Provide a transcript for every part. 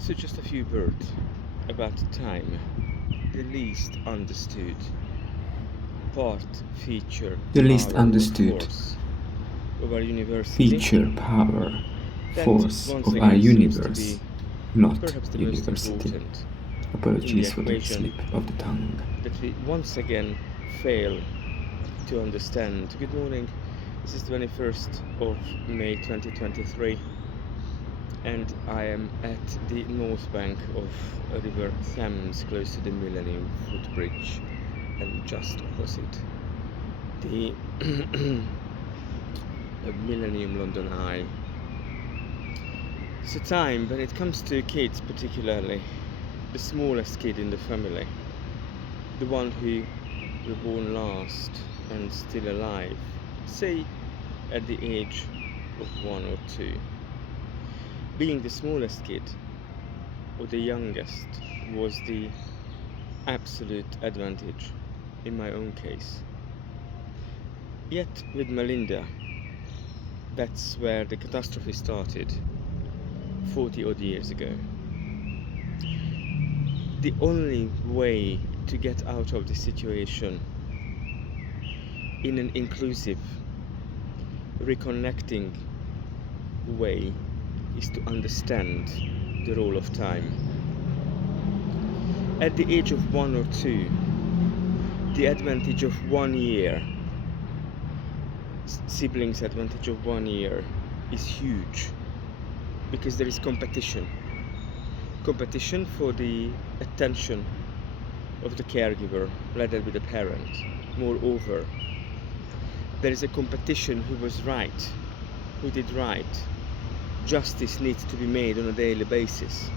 So just a few words about time, the least understood part, feature, The least power, or understood force of our university feature, power, that force once of our again seems to be universe, not perhaps the most university. important in the Apologies for the equation slip of the tongue. that we once again fail to understand. Good morning, this is 21st of May 2023 and I am at the north bank of River Thames, close to the Millennium Footbridge, and just opposite the Millennium London Eye. It's a time when it comes to kids, particularly the smallest kid in the family, the one who were born last and still alive, say at the age of 1 or 2. Being the smallest kid or the youngest was the absolute advantage in my own case. Yet with Melinda, that's where the catastrophe started 40 odd years ago. The only way to get out of this situation in an inclusive, reconnecting way is to understand the role of time. At the age of 1 or 2, the advantage of 1 year, siblings' advantage of 1 year is huge because there is competition for the attention of the caregiver rather than the parent. Moreover, there is a competition who was right, who did right. Justice needs to be made on a daily basis.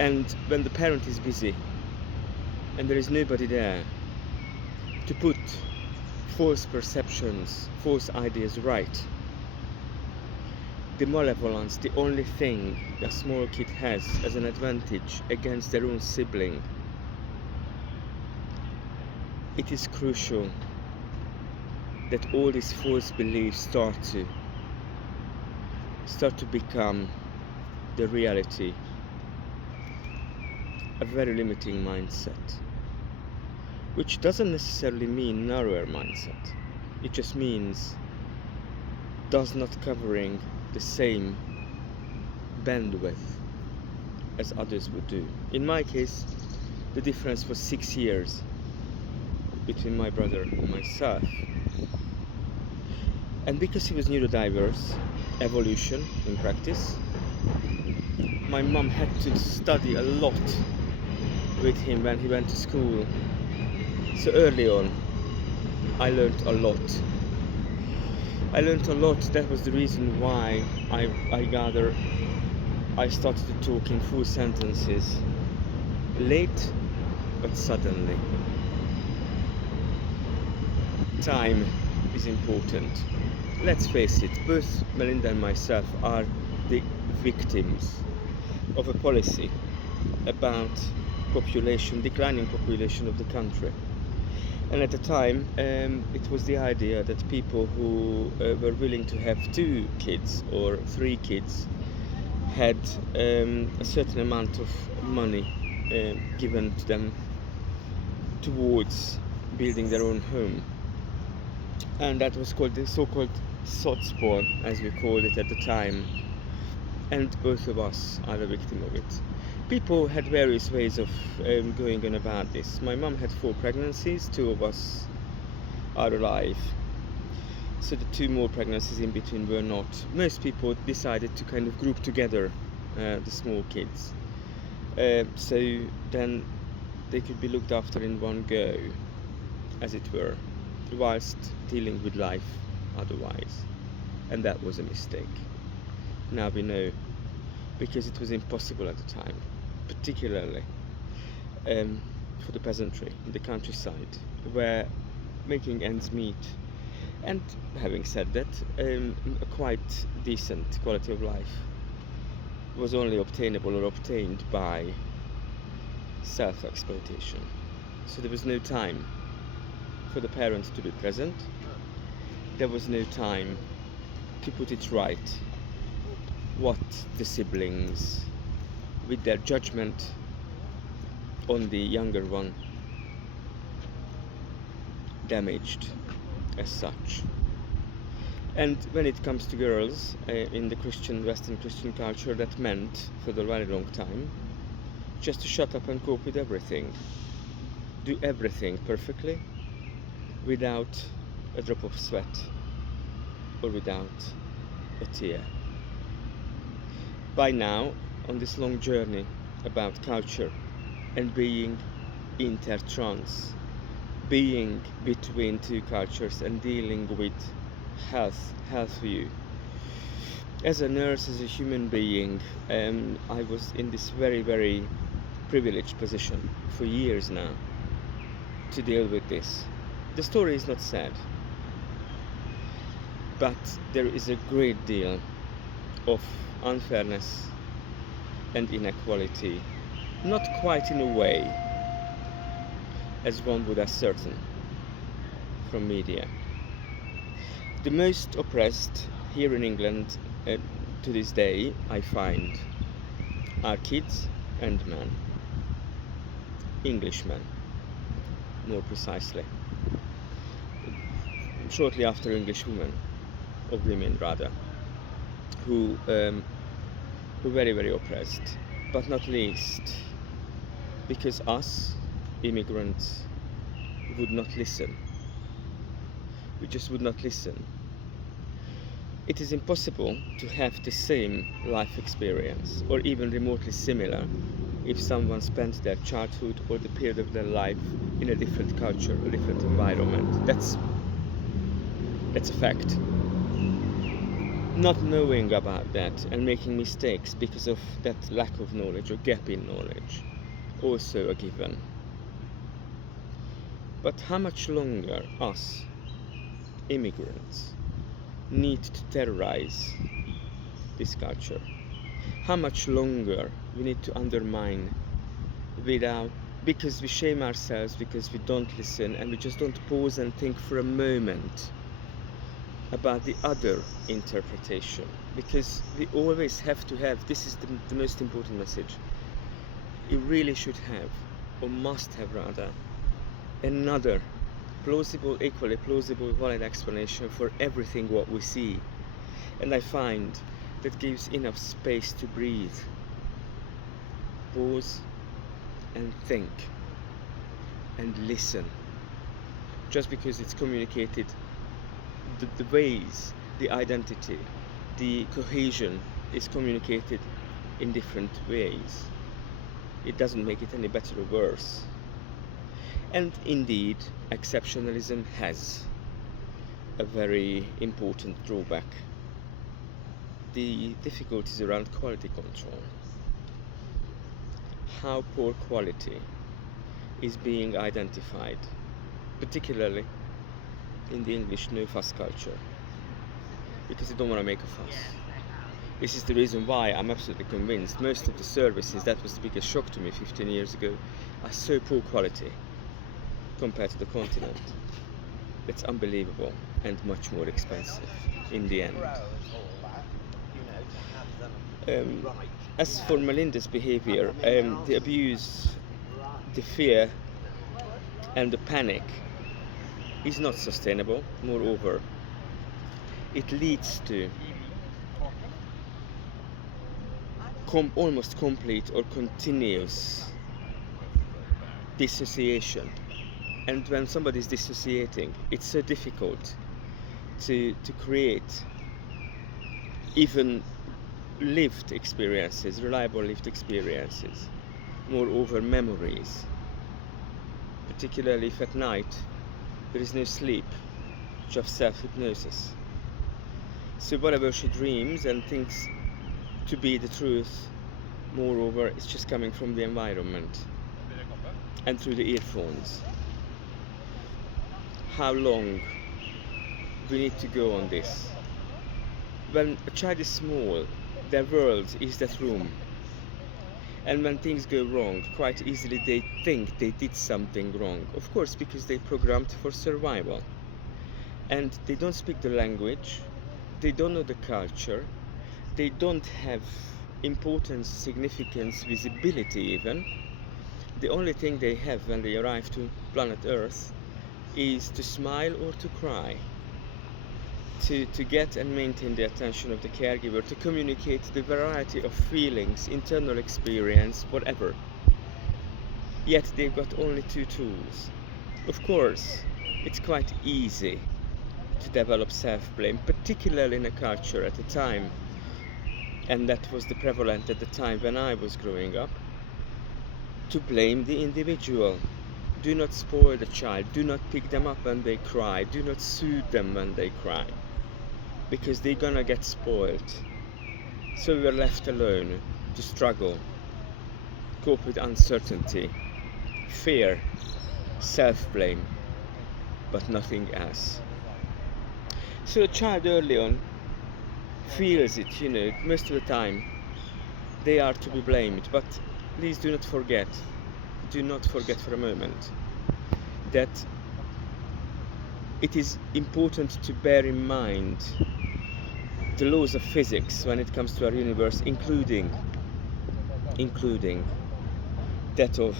And when the parent is busy and there is nobody there to put false perceptions, false ideas right, the malevolence, the only thing a small kid has as an advantage against their own sibling, it is crucial that all these false beliefs start to become the reality, a very limiting mindset, which doesn't necessarily mean narrower mindset. It just means does not covering the same bandwidth as others would do. In my case, the difference was 6 years between my brother and myself. And because he was neurodiverse, evolution in practice, my mum had to study a lot with him when he went to school. So early on, I learned a lot. That was the reason why I started to talk in full sentences. Late, but suddenly. Time is important. Let's face it, both Melinda and myself are the victims of a policy about declining population of the country. And at the time, it was the idea that people who were willing to have 2 kids or 3 kids had a certain amount of money given to them towards building their own home. And that was called the so-called sotspår, as we called it at the time. And both of us are a victim of it. People had various ways of going on about this. My mum had 4 pregnancies, 2 of us are alive. So the 2 more pregnancies in between were not. Most people decided to kind of group together the small kids. So then they could be looked after in one go, as it were, whilst dealing with life otherwise. And that was a mistake. Now we know, because it was impossible at the time, particularly for the peasantry in the countryside, where making ends meet, and having said that, a quite decent quality of life was only obtainable or obtained by self-exploitation. So there was no time for the parents to be present. There was no time to put it right what the siblings with their judgment on the younger one damaged as such. And when it comes to girls, in the Western Christian culture, that meant for the very long time just to shut up and cope with everything, do everything perfectly without a drop of sweat or without a tear. By now, on this long journey about culture and being intertrans, being between two cultures and dealing with health view. As a nurse, as a human being, I was in this very, very privileged position for years now to deal with this. The story is not sad, but there is a great deal of unfairness and inequality, not quite in a way as one would ascertain from media. The most oppressed here in England to this day, I find, are kids and men, Englishmen more precisely, shortly after English women, or women rather, who very, very oppressed, but not least because us immigrants would not listen. We just would not listen. It is impossible to have the same life experience or even remotely similar if someone spent their childhood or the period of their life in a different culture or different environment. That's a fact. Not knowing about that and making mistakes because of that lack of knowledge or gap in knowledge, also a given. But how much longer us immigrants need to terrorize this culture? How much longer we need to undermine because we shame ourselves, because we don't listen and we just don't pause and think for a moment about the other interpretation, because we always have to have, this is the most important message, you really should have, or must have rather, another plausible, equally plausible, valid explanation for everything what we see. And I find that gives enough space to breathe, pause and think and listen. Just because it's communicated, the ways, the identity, the cohesion is communicated in different ways, it doesn't make it any better or worse. And indeed, exceptionalism has a very important drawback: the difficulties around quality control. How poor quality is being identified, particularly in the English no-fuss culture, because they don't want to make a fuss. This is the reason why I'm absolutely convinced most of the services, that was the biggest shock to me 15 years ago, are so poor quality compared to the continent. It's unbelievable and much more expensive in the end. As for Melinda's behavior, the abuse, the fear and the panic is not sustainable. Moreover, it leads to almost complete or continuous dissociation. And when somebody is dissociating, it's so difficult to create even lived experiences, reliable lived experiences. Moreover, memories, particularly if at night there is no sleep, just self-hypnosis. So whatever she dreams and thinks to be the truth, moreover, it's just coming from the environment and through the earphones. How long we need to go on this? When a child is small, their world is that room. And when things go wrong, quite easily they think they did something wrong. Of course, because they're programmed for survival. And they don't speak the language, they don't know the culture, they don't have importance, significance, visibility even, the only thing they have when they arrive to planet Earth is to smile or to cry, to get and maintain the attention of the caregiver, to communicate the variety of feelings, internal experience, whatever. Yet they've got only two tools. Of course, it's quite easy to develop self-blame, particularly in a culture at the time, and that was the prevalent at the time when I was growing up, to blame the individual. Do not spoil the child, do not pick them up when they cry, do not soothe them when they cry, because they're gonna get spoiled. So we were left alone to struggle, cope with uncertainty, fear, self-blame, but nothing else. So a child early on feels it, most of the time they are to be blamed, but please do not forget for a moment that it is important to bear in mind the laws of physics when it comes to our universe, including that of